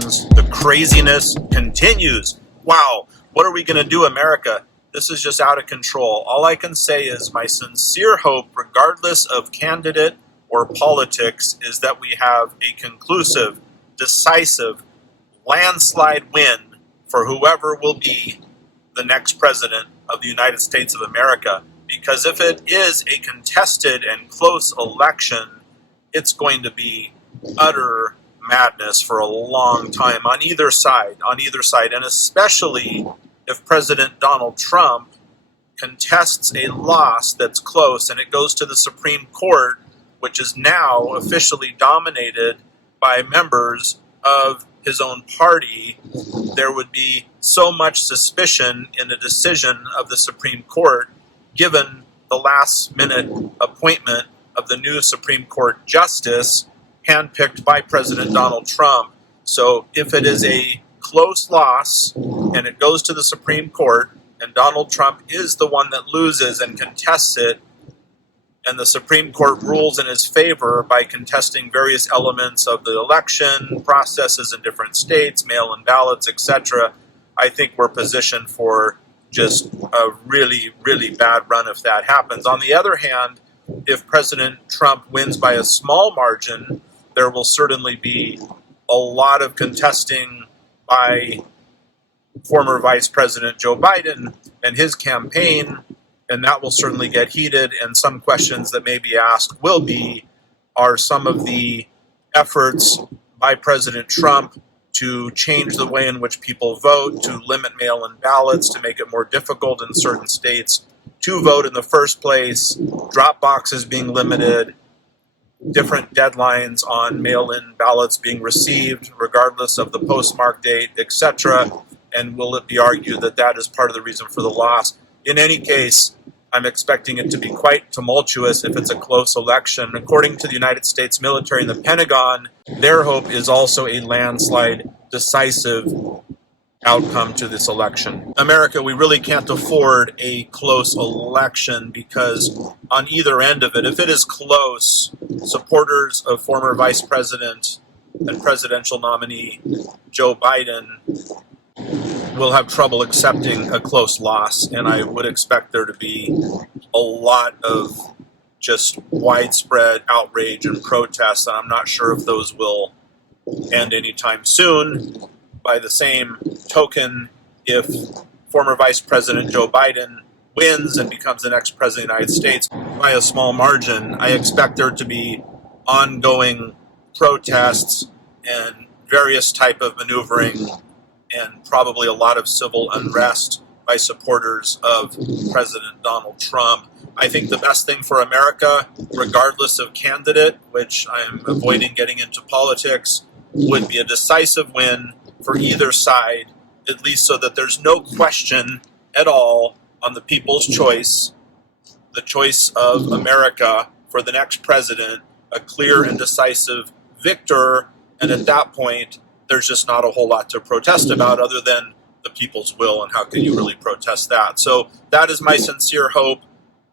elections, the craziness continues. Wow, what are we going to do, America? This is just out of control. All I can say is my sincere hope, regardless of candidate or politics, is that we have a conclusive, decisive, landslide win for whoever will be the next president of the United States of America. Because if it is a contested and close election, it's going to be utter madness for a long time on either side, and especially if President Donald Trump contests a loss that's close and it goes to the Supreme Court, which is now officially dominated by members of his own party. There would be so much suspicion in a decision of the Supreme Court, given the last-minute appointment of the new Supreme Court justice handpicked by President Donald Trump. So if it is a close loss and it goes to the Supreme Court and Donald Trump is the one that loses and contests it, and the Supreme Court rules in his favor by contesting various elements of the election processes in different states, mail-in ballots, etc., I think we're positioned for just a really, really bad run if that happens. On the other hand, if President Trump wins by a small margin, there will certainly be a lot of contesting by former Vice President Joe Biden and his campaign, and that will certainly get heated. And some questions that may be asked will be, are some of the efforts by President Trump to change the way in which people vote, to limit mail-in ballots, to make it more difficult in certain states to vote in the first place, drop boxes being limited, different deadlines on mail-in ballots being received regardless of the postmark date, etc., and will it be argued that that is part of the reason for the loss? In any case, I'm expecting it to be quite tumultuous if it's a close election. According to the United States military and the Pentagon, their hope is also a landslide, decisive outcome to this election. America, we really can't afford a close election because on either end of it, if it is close, supporters of former Vice President and presidential nominee Joe Biden will have trouble accepting a close loss, and I would expect there to be a lot of just widespread outrage and protests, and I'm not sure if those will end anytime soon. By the same token, if former Vice President Joe Biden wins and becomes the next president of the United States by a small margin, I expect there to be ongoing protests and various type of maneuvering and probably a lot of civil unrest by supporters of President Donald Trump. I think the best thing for America, regardless of candidate, which I am avoiding getting into politics, would be a decisive win for either side, at least so that there's no question at all on the people's choice, the choice of America for the next president, a clear and decisive victor, and at that point, there's just not a whole lot to protest about other than the people's will, and how can you really protest that? So that is my sincere hope.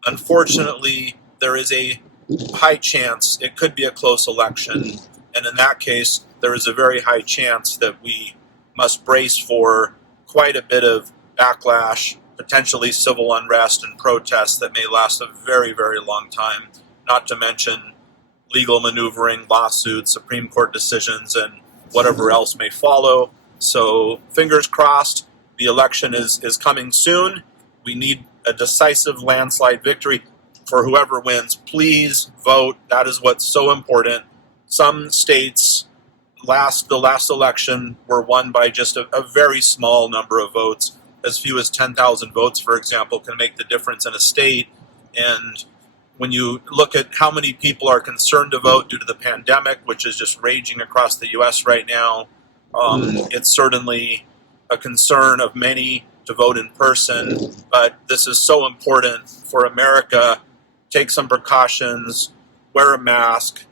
Unfortunately, there is a high chance it could be a close election, and in that case, there is a very high chance that we must brace for quite a bit of backlash, potentially civil unrest and protests that may last a very, very long time, not to mention legal maneuvering, lawsuits, Supreme Court decisions, and whatever else may follow. So fingers crossed, the election is coming soon. We need a decisive landslide victory for whoever wins. Please vote. That is what's so important. Some states, the last election, were won by just a very small number of votes. As few as 10,000 votes, for example, can make the difference in a state. And when you look at how many people are concerned to vote due to the pandemic, which is just raging across the U.S. right now, it's certainly a concern of many to vote in person. But this is so important for America. Take some precautions, wear a mask.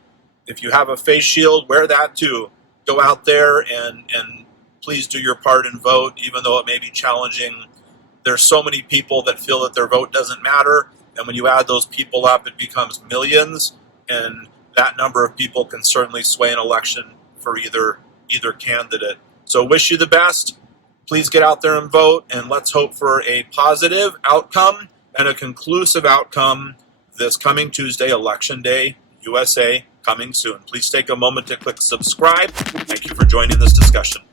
If you have a face shield, wear that too. Go out there and please do your part and vote, even though it may be challenging. There's so many people that feel that their vote doesn't matter. And when you add those people up, it becomes millions. And that number of people can certainly sway an election for either candidate. So wish you the best. Please get out there and vote, and let's hope for a positive outcome and a conclusive outcome this coming Tuesday, Election Day, USA, coming soon. Please take a moment to click subscribe. Thank you for joining this discussion.